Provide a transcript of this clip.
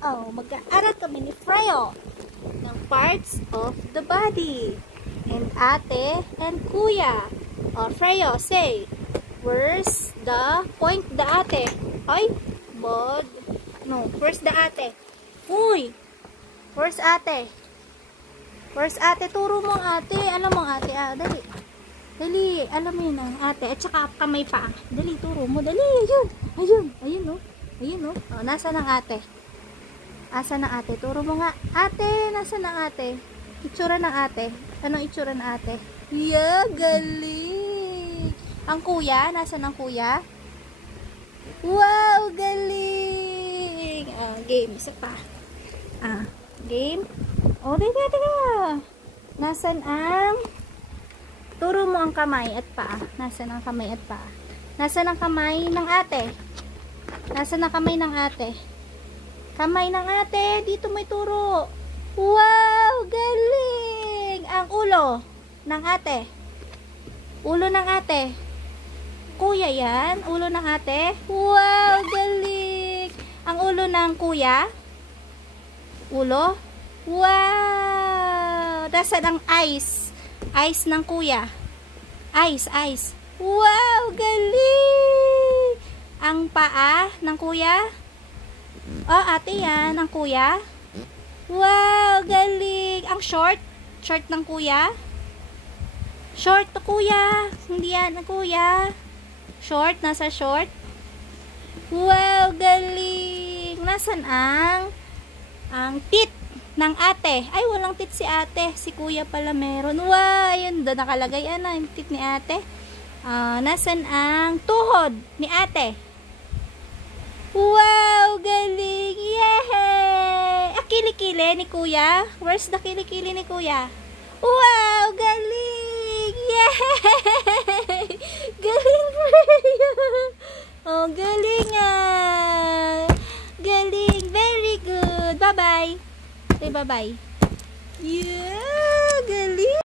Oh, mag-aaral kami ni Freyo ng parts of the body. And ate and kuya. Oh, Freyo, say, where's the point the ate? Ay, bod. No, where's the ate? Uy, where's ate? Where's ate? Turo mo ang ate. Alam mo ate, dali. Dali, alam mo yun ang ate. At saka kamay pa. Dali, turo mo. Dali, ayun. Ayun, ayun oh. Ayun oh. Oh, nasa ng ate? Asa ng ate? Turo mo nga. Ate, nasa ng ate? Itsura ng ate. Anong itsura ng ate? Yeah, galing. Ang kuya, nasa ng kuya? Wow, galing. Game, isa pa. Game. Oh, teka. Nasaan ang... Turo mo ang kamay at paa. Nasaan ang kamay at paa? Nasaan ang kamay ng ate? Nasaan ang kamay ng ate? Kamay ng ate. Dito may turo. Wow, galing. Ang ulo ng ate. Ulo ng ate. Kuya yan. Ulo ng ate. Wow, galing. Ang ulo ng kuya. Ulo. Wow! Nasaan ang eyes? Eyes ng kuya. Eyes. Wow! Galing! Ang paa ng kuya. Oh, ate yan. Ang kuya. Wow! Galing! Ang short. Short ng kuya. Short to kuya. Hindi yan ang kuya. Short. Nasa short. Wow! Galing! Nasaan ang tit ng ate? Ay, walang tit si ate. Si kuya pala meron. Wow, yun. Doon nakalagay. Ano, yung tit ni ate? Nasaan ang tuhod ni ate? Wow, galing. Yay! Kilikili ni kuya. Where's the kilikili ni kuya? Wow, galing. Yay! Galing Freyo. Oh, galing galing. Very good. Bye-bye. Say bye-bye. Yeah, galing.